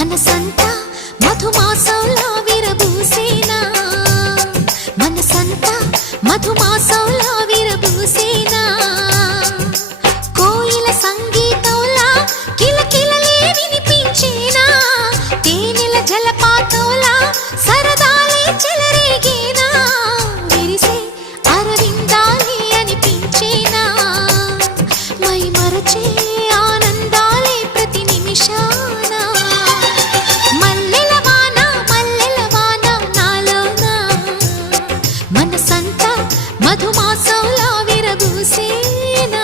మధుమాసౌలా మధుమాసంలా విరబూసేనా? మనసంతా మధుమాసంలా దూసేనా